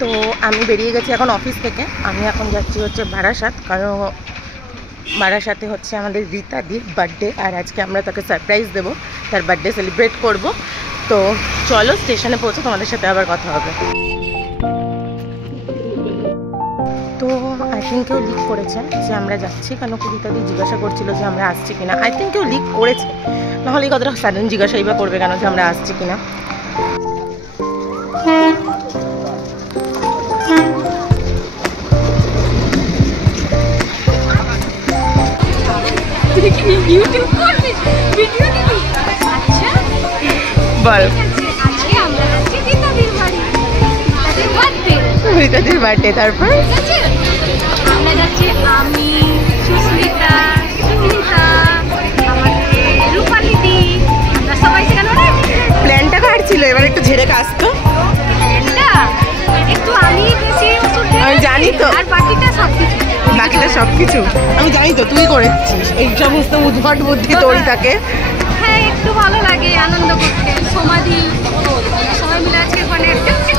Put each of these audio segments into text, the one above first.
তো আমি বেরিয়ে গেছি এখন অফিস থেকে। আমি এখন যাচ্ছি হচ্ছে বারাসাত, কারণ বারাসাতে হচ্ছে আমাদের রীতাদির বার্থডে, আর আজকে আমরা তাকে সারপ্রাইজ দেবো, তার বার্থডে সেলিব্রেট করব। তো চলো স্টেশনে পৌঁছে তোমাদের সাথে আবার কথা হবে। তো আই থিঙ্ক কেউ লিক করেছে যে আমরা যাচ্ছি, কেন কি রীতাদি জিজ্ঞাসা করছিল যে আমরা আসছি কিনা। আই থিঙ্ক কেউ লিক করেছে, নাহলে কতটা সাডেন জিজ্ঞাসাই বা করবে কেন যে আমরা আসছি কিনা। বল রীতাদির বার্থডে, তারপর আমরা যাচ্ছি আমি, সুস্মিতা, সুমিতা, আমাদের রূপালিদি, আমরা সবাই সেখানে। প্ল্যানটা কার ছিল? এবার একটু ঝেড়ে কাজ তো একটু আমি বেশি আমি জানি তো, আর বাকিটা সবকিছু আমি জানি তো, তুই করেছিস এই সমস্ত উদ্ভট বুদ্ধি তোরই থাকে। হ্যাঁ, একটু ভালো লাগে আনন্দ করতে। সমাধি সবাই মিলে আজকে মানে এনজয় করছি।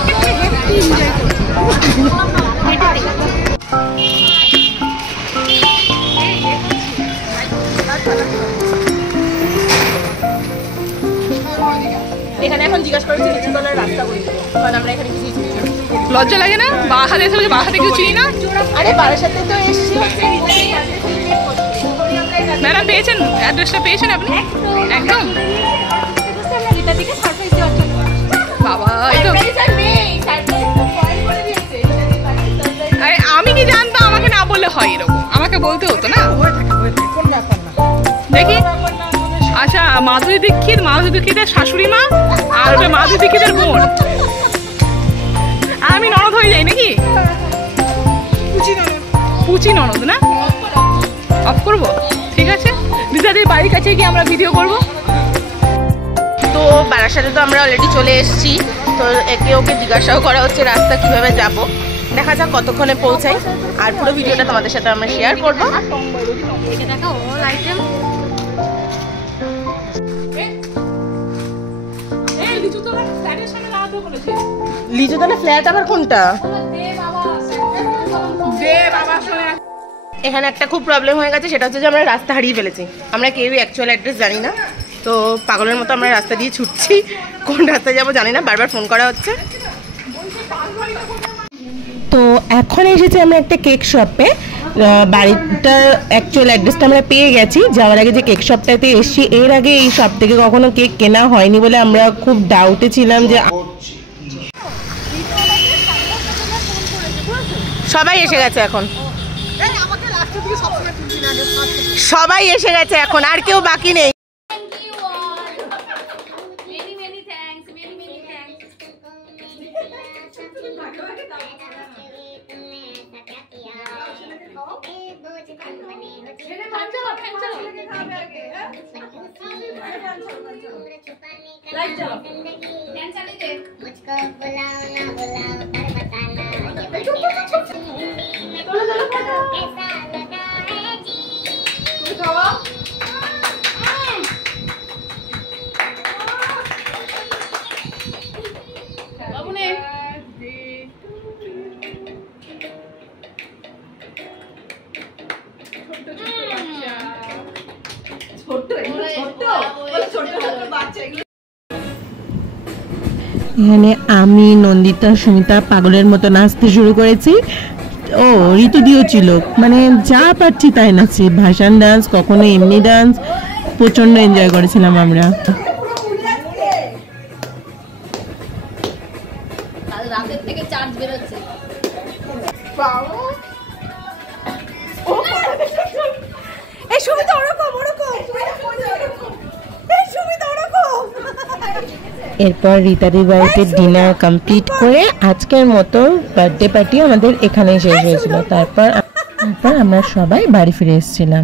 এখানে এখন জিজ্ঞাসা করেছি লিচুতলার রাস্তা বলি, কারণ আমরা এখানে কিছু চিনি না। লজ্জা লাগে না? বারাসাতে এসে বারাসাতে কিছু চিনি না। আরে বারাসাতে তো এসেছি হচ্ছে ম্যাডাম পেয়েছেন অ্যাড্রেসটা? পেয়েছেন আপনি? একদম রীতাদিকে সারপ্রাইজ দেওয়ার জন্য। বাবা, এই তো আরে আমি কি জানতাম? আমাকে না বললে হয় এরকম? আমাকে বলতে হতো না। দেখি, আচ্ছা মাধুরী দীক্ষিতের শাশুড়ি মা, আর ওটা মাধুরী দীক্ষিতের বোন। আমি ননদ হয়ে যাই নাকি? পুচি ননদ না? অফ করবো? ঠিক আছে, রীতাদির বাড়ির কাছে গিয়ে আমরা ভিডিও করবো। তো বারাসাতে তো আমরা অলরেডি চলে এসেছি। তো একে ওকে জিজ্ঞাসাও করা হচ্ছে রাস্তা কিভাবে যাব। দেখা যাক কতক্ষণে পৌঁছাই, আর পুরো ভিডিওটা তোমাদের সাথে আমরা শেয়ার করবো। দেখো অল আইটেম। লিচুতলা ফ্ল্যাট আবার কোনটা? এখানে একটা খুব প্রবলেম হয়ে গেছে, সেটা হচ্ছে যে আমরা রাস্তা হারিয়ে ফেলেছি। আমরা কেউই অ্যাকচুয়াল অ্যাড্রেস জানি না, তো পাগলের মতো আমরা রাস্তা দিয়ে ছুটছি, কোন রাস্তায় যাবো জানি না, বারবার ফোন করা হচ্ছে। তো এখন এসেছি আমরা একটা কেক শপে। বাড়িটার অ্যাকচুয়াল অ্যাড্রেসটা আমরা পেয়ে গেছি। যাওয়ার আগে যে কেক শপটাতে এসেছি, এর আগে এই শপ থেকে কখনো কেক কেনা হয়নি বলে আমরা খুব ডাউটে ছিলাম যে সবাই এসে গেছে এখন, সবাই এসে গেছে এখন, আর কেউ বাকি নেই। এখানে আমি, নন্দিতা, সুমিতা পাগলের মতো নাচতে শুরু করেছি। ও ঋতুদিও ছিল, মানে যা পারছি তাই নাচছি। ভাসান ডান্স, কখনো এমনি ডান্স, প্রচন্ড এনজয় করেছিলাম আমরা। রাতের থেকে চার্জ বেরোচ্ছে। এরপর রীতাদির বাড়িতে ডিনার কমপ্লিট করে আজকের মতো বার্থডে পার্টি আমাদের এখানেই শেষ হয়েছিল। তারপর আমরা সবাই বাড়ি ফিরে এসেছিলাম।